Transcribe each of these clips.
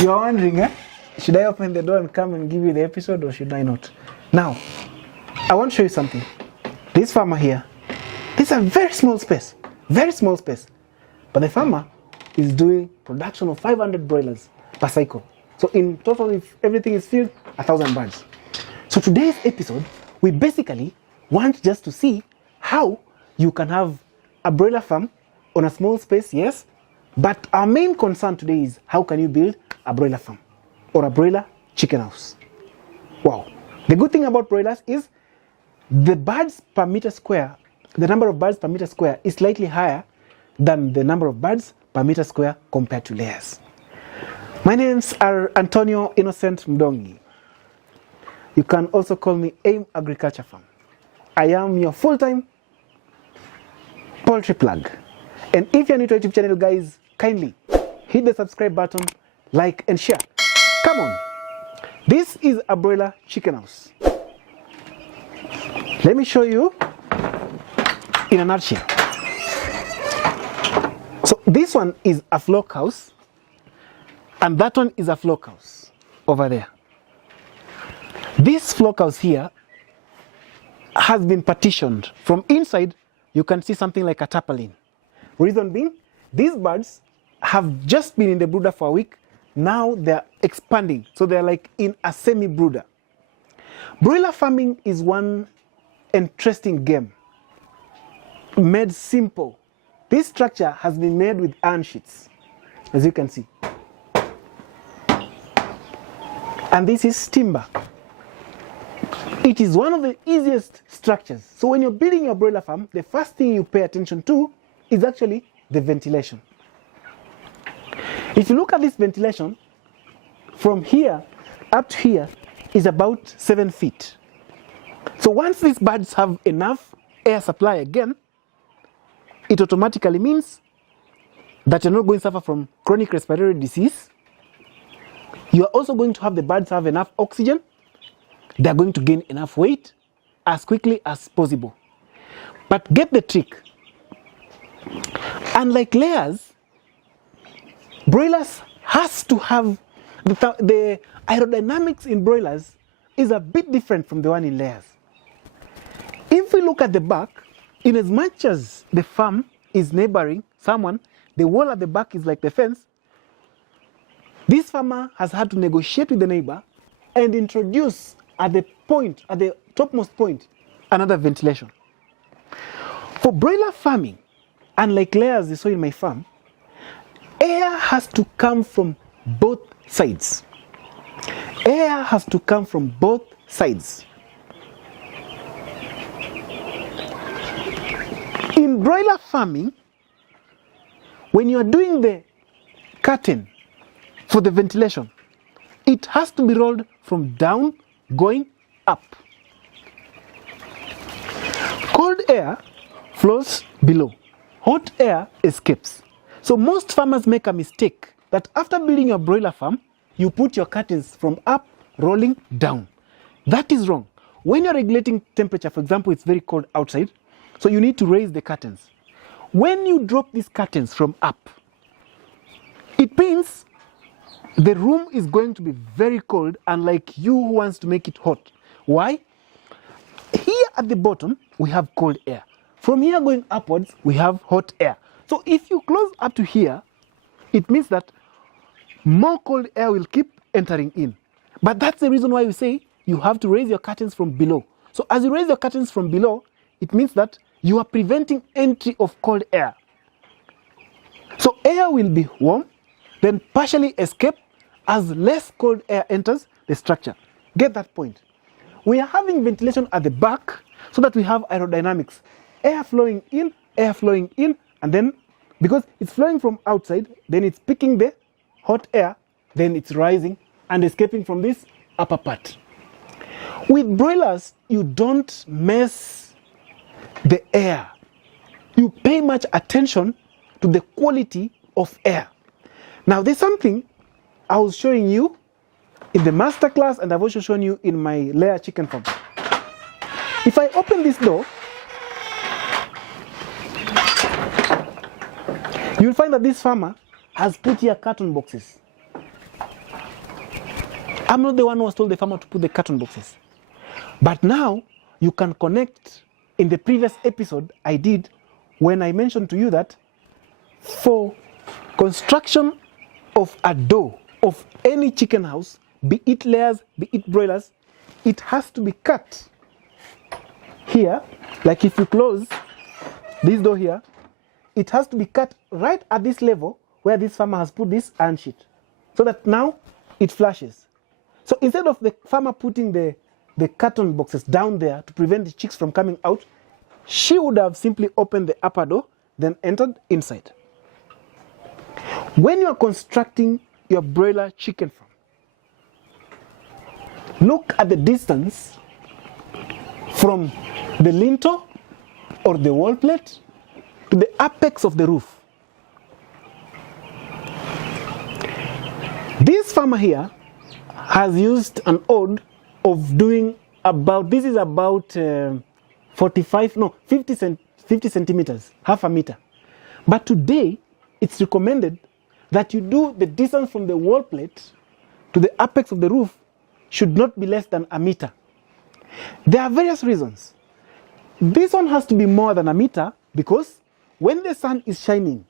You're wondering, should I open the door and come and give you the episode or should I not? Now, I want to show you something. This farmer here, this is a very small space. But the farmer is doing production of 500 broilers per cycle. So in total, if everything is filled, 1,000 birds. So today's episode, we basically want just to see how you can have a broiler farm on a small space, yes, but our main concern today is how can you build a broiler farm or a broiler chicken house. Wow. The good thing about broilers is the birds per meter square, the number of birds per meter square is slightly higher than the number of birds per meter square compared to layers. My names are Antonio Innocent Mdongi. You can also call me AIM Agriculture Farm. I am your full-time poultry plug. And if you're new to our YouTube channel, guys, kindly hit the subscribe button, like and share. Come on. This is a broiler chicken house. Let me show you in a nutshell. So this one is a flock house, and that one is a flock house over there. This flock house here has been partitioned. From inside, you can see something like a tarpaulin. Reason being, these birds have just been in the brooder for a week. Now they're expanding, so they're like in a semi-brooder. Broiler farming is one interesting game, made simple. This structure has been made with iron sheets, as you can see. And this is timber. It is one of the easiest structures. So when you're building your broiler farm, the first thing you pay attention to is actually the ventilation. If you look at this ventilation, from here up to here is about 7 feet. So once these birds have enough air supply again, it automatically means that you're not going to suffer from chronic respiratory disease. You are also going to have the birds have enough oxygen. They're going to gain enough weight as quickly as possible. But get the trick. Unlike layers, broilers has to have the aerodynamics in broilers is a bit different from the one in layers. If we look at the back, in as much as the farm is neighboring someone, the wall at the back is like the fence. This farmer has had to negotiate with the neighbor and introduce at the topmost point, another ventilation. For broiler farming, unlike layers you saw in my farm, air has to come from both sides. Air has to come from both sides. In broiler farming, when you are doing the curtain for the ventilation, it has to be rolled from down going up. Cold air flows below. Hot air escapes. So most farmers make a mistake that after building your broiler farm, you put your curtains from up rolling down. That is wrong. When you're regulating temperature, for example, it's very cold outside, so you need to raise the curtains. When you drop these curtains from up, it means the room is going to be very cold, unlike you who wants to make it hot. Why? Here at the bottom, we have cold air. From here going upwards, we have hot air. So if you close up to here, it means that more cold air will keep entering in. But that's the reason why we say you have to raise your curtains from below. So as you raise your curtains from below, it means that you are preventing entry of cold air. So air will be warm, then partially escape as less cold air enters the structure. Get that point? We are having ventilation at the back so that we have aerodynamics. Air flowing in, and then because it's flowing from outside, then it's picking the hot air, then it's rising and escaping from this upper part. With broilers, you don't mess the air. You pay much attention to the quality of air. Now, there's something I was showing you in the master class, and I've also shown you in my layer chicken farm. If I open this door, you'll find that this farmer has put here carton boxes. I'm not the one who was told the farmer to put the carton boxes. But now you can connect in the previous episode I did when I mentioned to you that for construction of a door of any chicken house, be it layers, be it broilers, it has to be cut here. Like if you close this door here, it has to be cut right at this level where this farmer has put this iron sheet, so that now it flashes. So instead of the farmer putting the carton boxes down there to prevent the chicks from coming out, she would have simply opened the upper door, then entered inside. When you are constructing your broiler chicken farm, look at the distance from the lintel or the wall plate to the apex of the roof. This farmer here has used an odd of doing about, this is about 50 centimeters, half a meter. But today, it's recommended that you do the distance from the wall plate to the apex of the roof should not be less than a meter. There are various reasons. This one has to be more than a meter because when the sun is shining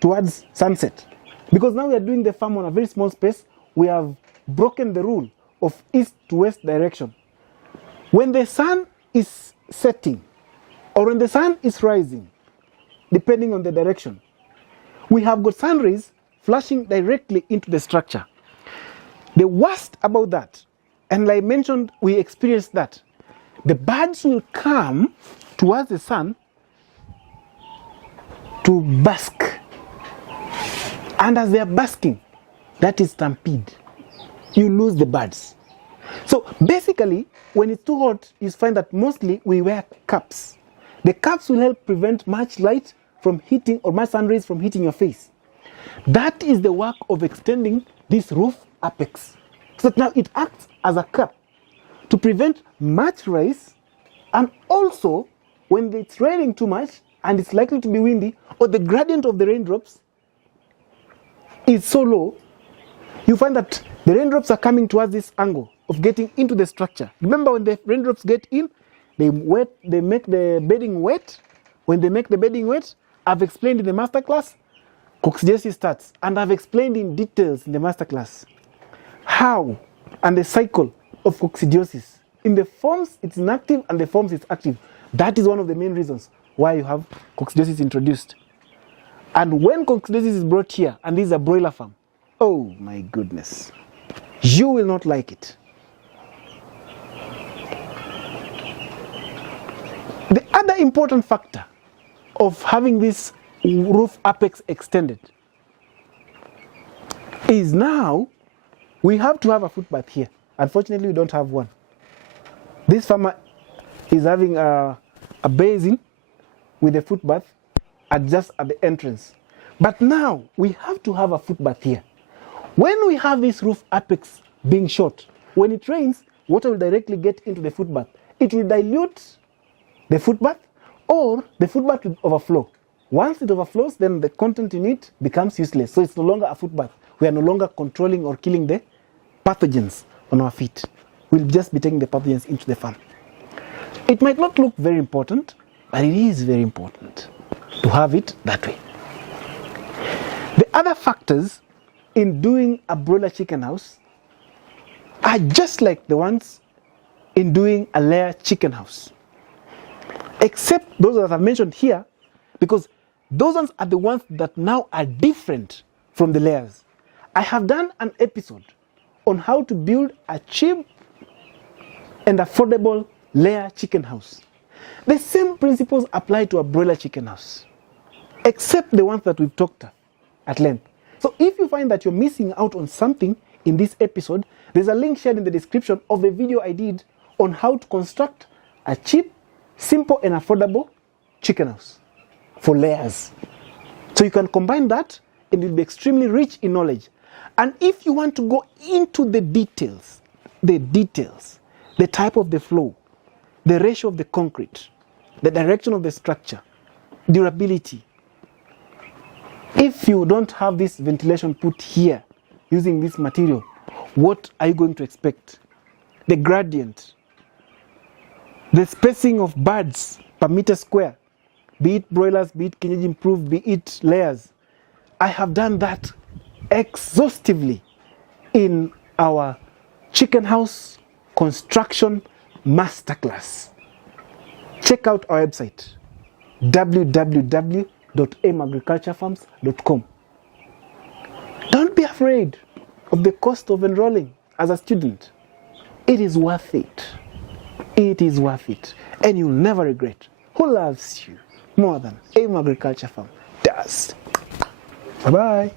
towards sunset, because now we are doing the farm on a very small space, we have broken the rule of east to west direction. When the sun is setting or when the sun is rising, depending on the direction, we have got sun rays flashing directly into the structure. The worst about that, and like I mentioned, we experienced that, the birds will come towards the sun to bask. And as they are basking, that is stampede. You lose the birds. So basically, when it's too hot, you find that mostly we wear caps. The caps will help prevent much light from hitting or much sun rays from hitting your face. That is the work of extending this roof apex. So that now it acts as a cap to prevent much rays, and also when it's raining too much and it's likely to be windy or the gradient of the raindrops is so low, you find that the raindrops are coming towards this angle of getting into the structure. Remember, when the raindrops get in, they make the bedding wet. When they make the bedding wet, I've explained in the masterclass, coccidiosis starts, and I've explained in details in the masterclass how and the cycle of coccidiosis. In the forms it's inactive and the forms it's active. That is one of the main reasons why you have coccidiosis introduced. And when coccidiosis is brought here, and this is a broiler farm, oh my goodness, you will not like it. The other important factor of having this roof apex extended is now we have to have a footbath here. Unfortunately, we don't have one. This farmer is having a basin with a footbath just at the entrance. But now we have to have a footbath here. When we have this roof apex being short, when it rains, water will directly get into the footbath. It will dilute the footbath, or the footbath will overflow. Once it overflows, then the content in it becomes useless. So it's no longer a footbath. We are no longer controlling or killing the pathogens on our feet. We'll just be taking the pathogens into the farm. It might not look very important, but it is very important to have it that way. The other factors in doing a broiler chicken house are just like the ones in doing a layer chicken house, except those that I've mentioned here, because those ones are the ones that now are different from the layers. I have done an episode on how to build a cheap and affordable layer chicken house. The same principles apply to a broiler chicken house, except the ones that we've talked at length. So if you find that you're missing out on something in this episode, there's a link shared in the description of the video I did on how to construct a cheap, simple and affordable chicken house for layers. So you can combine that and you'll be extremely rich in knowledge. And if you want to go into the details, the type of the flow, the ratio of the concrete, the direction of the structure, durability. If you don't have this ventilation put here using this material, what are you going to expect? The gradient, the spacing of birds per meter square, be it broilers, be it kienyeji improved, be it layers. I have done that exhaustively in our chicken house construction masterclass. Check out our website, www.aimagriculturefarms.com. Don't be afraid of the cost of enrolling as a student. It is worth it. It is worth it. And you'll never regret. Who loves you more than Aim Agriculture Farm does? Bye-bye.